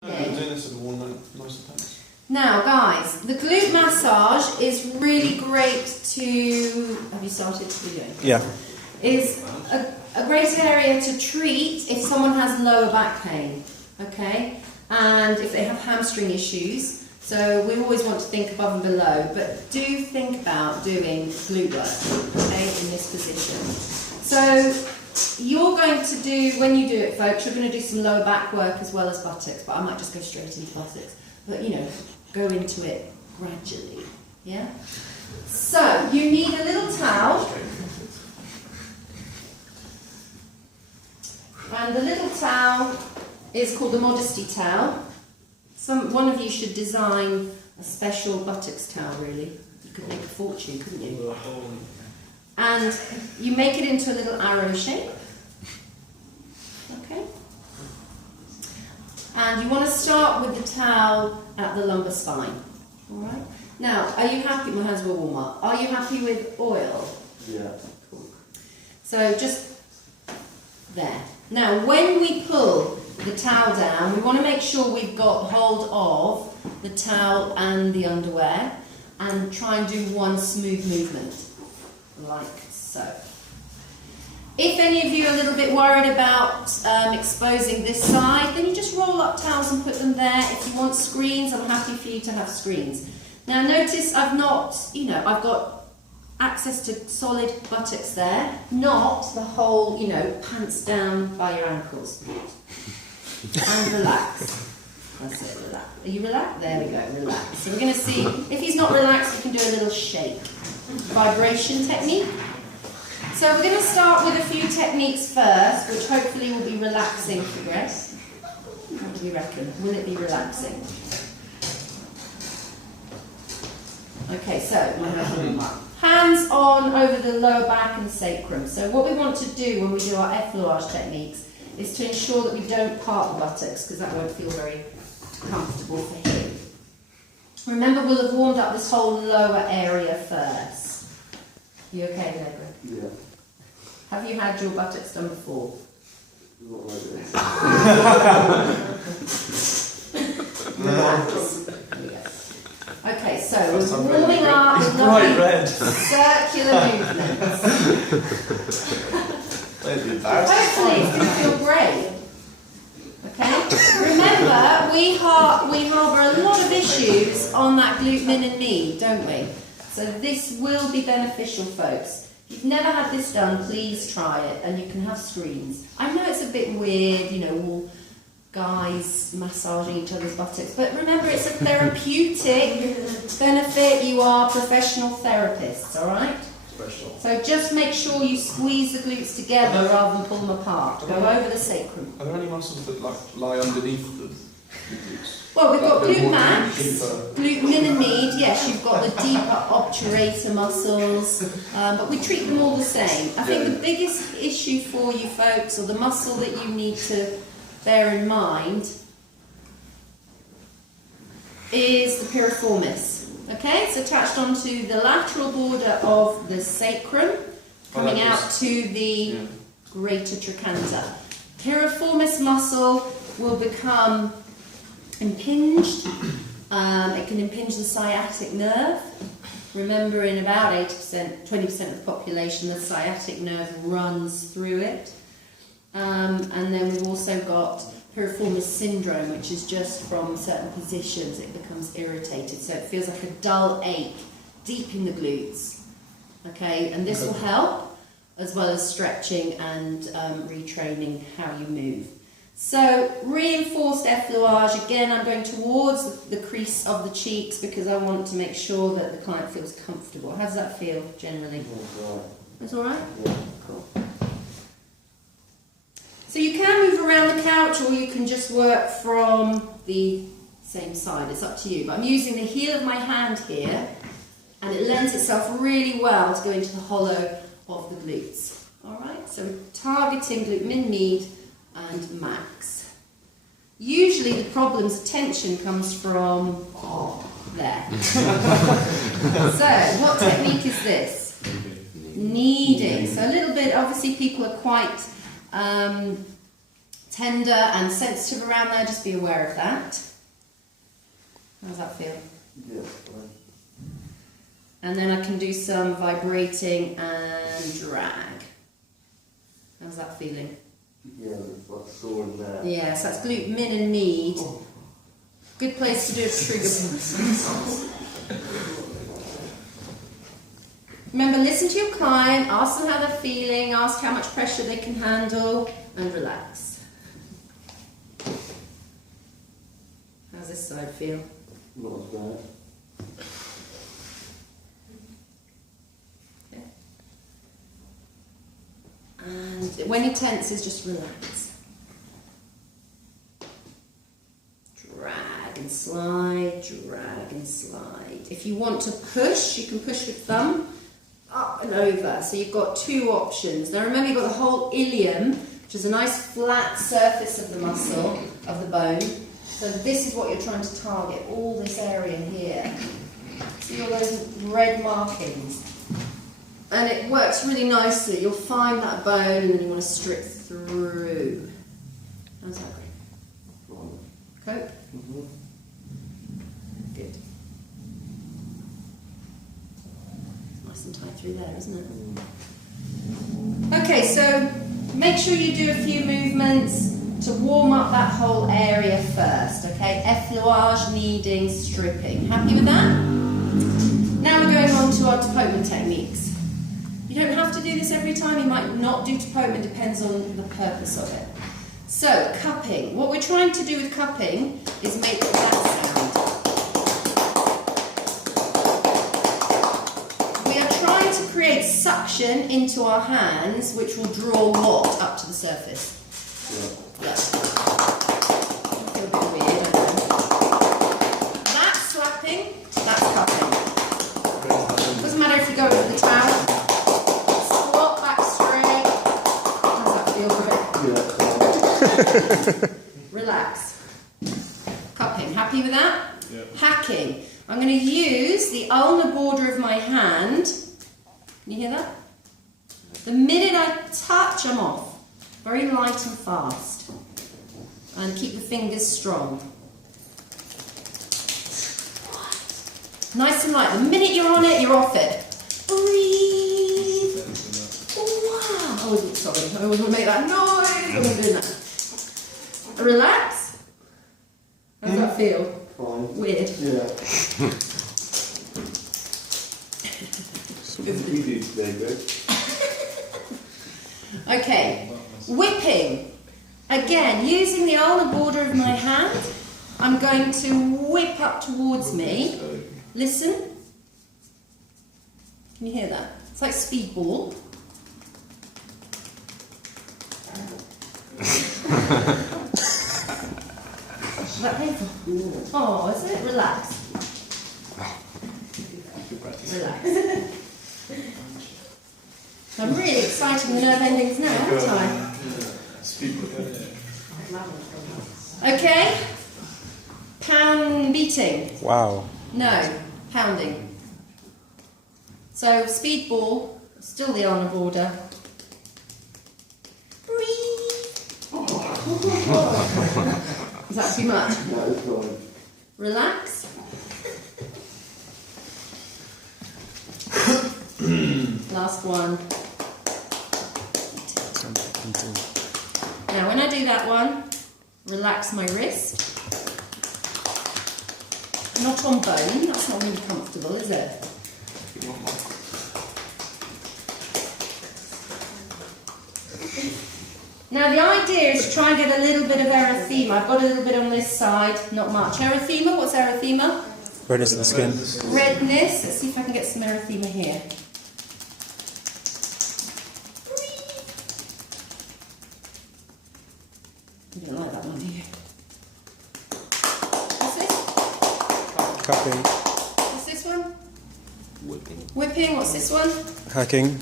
I've been doing this at the wall most of the time. Now, guys, the glute massage is really great to. Have you started doing? Yeah. Is a great area to treat if someone has lower back pain, okay, and if they have hamstring issues. So we always want to think above and below, but do think about doing glute work, okay, in this position. So you're going to do, when you do it, folks, you're going to do some lower back work as well as buttocks, but I might just go straight into buttocks. But, you know, go into it gradually, yeah? So you need a little towel. And the little towel is called the Modesty Towel. One of you should design a special buttocks towel, really. You could make a fortune, couldn't you? And you make it into a little arrow shape. Okay? And you want to start with the towel at the lumbar spine. Alright? Now, are you happy? My hands will warm up. Are you happy with oil? Yeah. Cool. So just there. Now, when we pull the towel down, we want to make sure we've got hold of the towel and the underwear and try and do one smooth movement, like so. If any of you are a little bit worried about exposing this side, then you just roll up towels and put them there. If you want screens, I'm happy for you to have screens. Now notice I've not, I've got access to solid buttocks there, not the whole, pants down by your ankles. And relax. That's it, relax. Are you relaxed? There we go, relax. So we're going to see, if he's not relaxed, we can do a little shake. Vibration technique. So we're going to start with a few techniques first, which hopefully will be relaxing for Grace. What do you reckon? Will it be relaxing? Okay, so hands on over the lower back and sacrum. So what we want to do when we do our effleurage techniques is to ensure that we don't part the buttocks, because that won't feel very comfortable for him. Remember, we'll have warmed up this whole lower area first. You okay, Deborah? Yeah. Have you had your buttocks done before? Not like this. Relax. Okay, so we're warming up with lovely circular movements. Hopefully it's going to feel great. Okay? Remember, we harbour a lot of issues on that glute min and knee, don't we? So this will be beneficial, folks. If you've never had this done, please try it, and you can have screens. I know it's a bit weird, all guys massaging each other's buttocks, but remember, it's a therapeutic benefit. You are professional therapists, all right? So just make sure you squeeze the glutes together rather than pull them apart. Go over the sacrum. Are there any muscles that lie underneath the glutes? Well, we've got glute max, glute min and med. Yes, you've got the deeper obturator muscles, but we treat them all the same. I think the biggest issue for you folks, or the muscle that you need to bear in mind, is the piriformis. Okay, it's attached onto the lateral border of the sacrum, coming out to the greater trochanter. Piriformis muscle will become impinged. It can impinge the sciatic nerve. Remember, in about 80%, 20% of the population, the sciatic nerve runs through it. And then we've also got piriformis syndrome, which is just from certain positions it becomes irritated, so it feels like a dull ache deep in the glutes. Okay, and this will help, as well as stretching and retraining how you move. So reinforced effleurage, again I'm going towards the crease of the cheeks because I want to make sure that the client feels comfortable. How does that feel generally? That's alright? Yeah. Cool. So you can move around the couch, or you can just work from the same side. It's up to you. But I'm using the heel of my hand here, and it lends itself really well to go into the hollow of the glutes. Alright, so we're targeting glute min, med and max. Usually the problems of tension comes from there. So what technique is this? Kneading. So a little bit, obviously people are quite tender and sensitive around there, just be aware of that. How does that feel? Yeah, fine. And then I can do some vibrating and drag. How's that feeling? Yeah, it's like sore in there. Yeah, so that's glute min and mid. Good place to do a trigger. Remember, listen to your client, ask them how they're feeling, ask how much pressure they can handle, and relax. How's this side feel? Not as bad. And when he tenses, just relax. Drag and slide, drag and slide. If you want to push, you can push with thumb up and over. So you've got two options. Now remember, you've got the whole ilium, which is a nice flat surface of the muscle, of the bone. So this is what you're trying to target, all this area here. See all those red markings? And it works really nicely. You'll find that bone and then you want to strip through. How's that going? Cope? Mm-hmm. Good. Nice and tight through there, isn't it? Okay, so make sure you do a few movements to warm up that whole area first, okay? Effleurage, kneading, stripping. Happy with that? Now we're going on to our tapotement techniques. You don't have to do this every time, you might not do tapotement, depends on the purpose of it. So, cupping. What we're trying to do with cupping is make that sound. We are trying to create suction into our hands, which will draw what up to the surface? Yeah. I feel a bit weird, I don't know. That's slapping, that's cupping. Doesn't matter if you go with the towel. Relax. Cupping. Happy with that? Yeah. Hacking. I'm going to use the ulnar border of my hand. Can you hear that? The minute I touch, I'm off. Very light and fast. And keep the fingers strong. Nice and light. The minute you're on it, you're off it. Breathe. Wow. Oh, sorry. I always want to make that noise. I'm doing that. Relax. How does that feel? Fine. Weird. Yeah. You do today, good. Okay. Whipping. Again, using the ulnar border of my hand, I'm going to whip up towards me. Listen. Can you hear that? It's like speedball. Is that painful? Oh, is it? Relax. Relax. I'm really exciting the nerve endings now, aren't I? Okay. Pound beating. Wow. No, pounding. So speedball, still the ulnar border. Is that too much? No, it's fine. Relax. Last one. Now when I do that one, relax my wrist. Not on bone, that's not really comfortable, is it? Now the idea is to try and get a little bit of erythema. I've got a little bit on this side, not much. Erythema, what's erythema? Redness in the skin. Redness. Let's see if I can get some erythema here. You don't like that one, do you? What's this? Cupping. What's this one? Whipping. Whipping. What's this one? Hacking.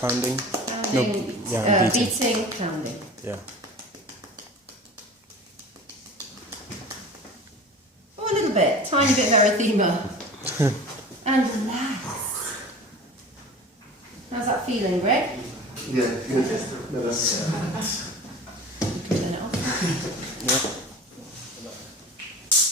Pounding. Pounding. Yeah, beating. Pounding. Yeah. Oh, a little bit. Tiny bit of erythema. And relax. How's that feeling, Greg? Yeah, good. No, Yeah.